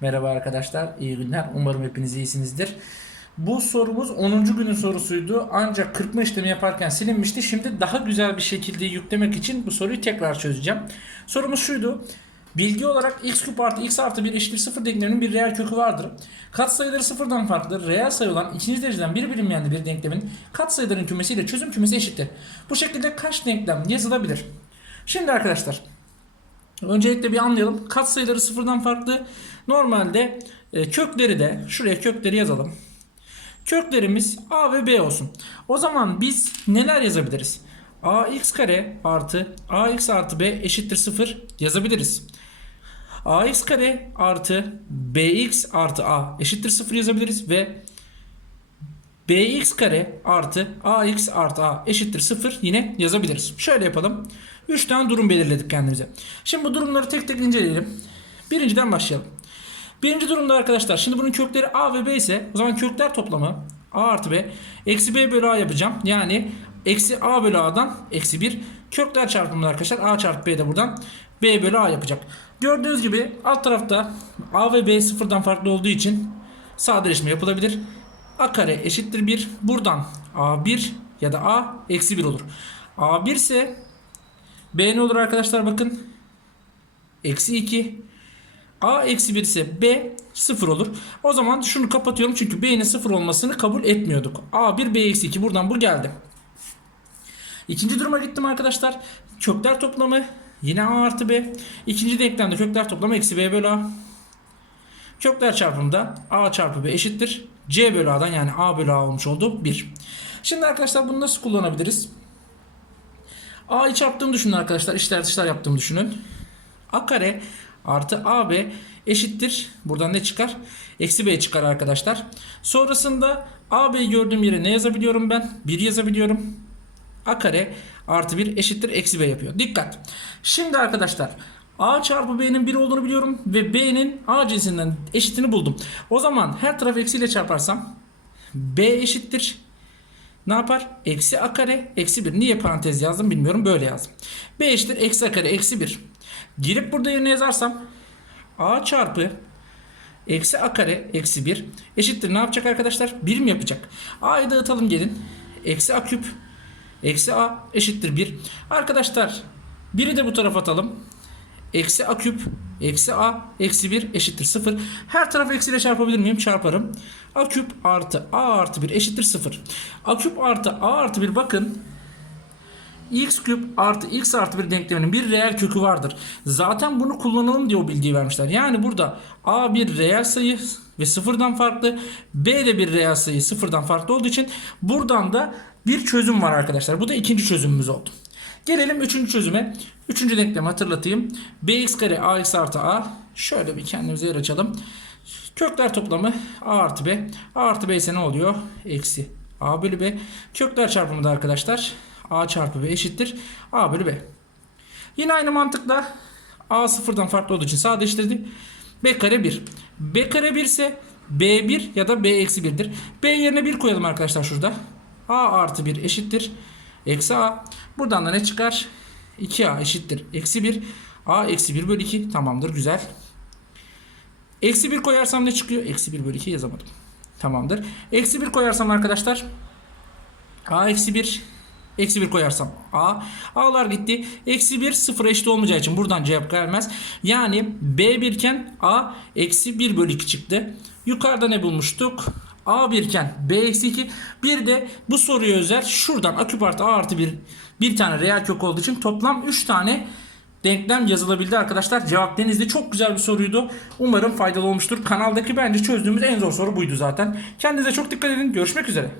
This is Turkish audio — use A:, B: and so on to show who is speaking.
A: Merhaba arkadaşlar, iyi günler. Umarım hepiniz iyisinizdir. Bu sorumuz 10. günün sorusuydu. Ancak kırpma işlemi yaparken silinmişti. Şimdi daha güzel bir şekilde yüklemek için bu soruyu tekrar çözeceğim. Sorumuz şuydu. Bilgi olarak x küp artı x artı 1 eşittir 0 denkleminin bir reel kökü vardır. Katsayıları sıfırdan farklı reel sayı olan ikinci dereceden bir bilinmeyen bir denklemin katsayıların kümesiyle çözüm kümesi eşittir. Bu şekilde kaç denklem yazılabilir? Şimdi arkadaşlar Öncelikle bir anlayalım. Katsayıları sıfırdan farklı. Normalde e, kökleri de şuraya kökleri yazalım. Köklerimiz a ve b olsun. O zaman biz neler yazabiliriz? ax kare artı ax artı b eşittir 0 yazabiliriz. ax kare artı bx artı a eşittir 0 yazabiliriz ve bx kare artı ax artı a eşittir 0 yine yazabiliriz. Şöyle yapalım. 3 tane durum belirledik kendimize. Şimdi bu durumları tek tek inceleyelim. Birinciden başlayalım. Birinci durumda arkadaşlar şimdi bunun kökleri a ve b ise o zaman kökler toplamı a artı b eksi b bölü a yapacağım. Yani eksi a bölü a'dan eksi 1 kökler çarpımında arkadaşlar a çarpı b de buradan b bölü a yapacak. Gördüğünüz gibi alt tarafta a ve b sıfırdan farklı olduğu için sadeleşme yapılabilir. a kare eşittir 1. Buradan a1 ya da a eksi 1 olur. a1 ise b ne olur arkadaşlar bakın. Eksi 2. A eksi 1 ise B 0 olur. O zaman şunu kapatıyorum çünkü B'nin 0 olmasını kabul etmiyorduk. A1 B eksi 2 buradan bu geldi. İkinci duruma gittim arkadaşlar. Kökler toplamı yine A artı B. İkinci denklemde kökler toplamı eksi B bölü A. Kökler çarpımında A çarpı B eşittir. C bölü A'dan yani A bölü A olmuş oldu 1. Şimdi arkadaşlar bunu nasıl kullanabiliriz? A'yı çarptığımı düşünün arkadaşlar. İşler dışlar yaptığımı düşünün. A kare artı AB eşittir. Buradan ne çıkar? Eksi B çıkar arkadaşlar. Sonrasında AB'yi gördüğüm yere ne yazabiliyorum ben? 1 yazabiliyorum. A kare artı 1 eşittir eksi B yapıyor. Dikkat. Şimdi arkadaşlar A çarpı B'nin 1 olduğunu biliyorum ve B'nin A cinsinden eşitini buldum. O zaman her taraf eksiyle çarparsam B eşittir. Ne yapar? Eksi A kare eksi 1. Niye parantez yazdım bilmiyorum. Böyle yazdım. B eşittir eksi A kare eksi 1. Girip burada yerine yazarsam A çarpı eksi A kare eksi 1 eşittir. Ne yapacak arkadaşlar? 1 mi yapacak? A'yı dağıtalım gelin. Eksi A küp eksi A eşittir 1. Arkadaşlar biri de bu tarafa atalım. Eksi A küp eksi A eksi 1 eşittir 0. Her tarafı eksiyle çarpabilir miyim? Çarparım. A küp artı A artı 1 eşittir 0. A küp artı A artı 1 bakın x küp artı x artı 1 denkleminin bir reel kökü vardır. Zaten bunu kullanalım diye o bilgiyi vermişler. Yani burada a bir reel sayı ve sıfırdan farklı. b de bir reel sayı sıfırdan farklı olduğu için buradan da bir çözüm var arkadaşlar. Bu da ikinci çözümümüz oldu. Gelelim üçüncü çözüme. Üçüncü denklemi hatırlatayım. bx kare ax artı a. Şöyle bir kendimize yer açalım. Kökler toplamı a artı b. a artı b ise ne oluyor? Eksi a bölü b. Kökler çarpımı da arkadaşlar a çarpı b eşittir a bölü b. Yine aynı mantıkla a sıfırdan farklı olduğu için sadeleştirdik. b kare 1. b kare 1 ise b1 ya da b eksi 1'dir. b yerine 1 koyalım arkadaşlar şurada. a artı 1 eşittir. Eksi a. Buradan da ne çıkar? 2a eşittir. Eksi 1. a eksi 1 bölü 2. Tamamdır güzel. Eksi 1 koyarsam ne çıkıyor? Eksi 1 bölü 2 yazamadım. Tamamdır. Eksi 1 koyarsam arkadaşlar a eksi 1 Eksi 1 koyarsam A. A'lar gitti. Eksi 1 sıfır eşit olmayacağı için buradan cevap gelmez. Yani B 1 iken A eksi 1 bölü 2 çıktı. Yukarıda ne bulmuştuk? A 1 iken B eksi 2. Bir de bu soruya özel şuradan A küp artı A artı 1 bir tane reel kök olduğu için toplam 3 tane denklem yazılabildi arkadaşlar. Cevap denizli. Çok güzel bir soruydu. Umarım faydalı olmuştur. Kanaldaki bence çözdüğümüz en zor soru buydu zaten. Kendinize çok dikkat edin. Görüşmek üzere.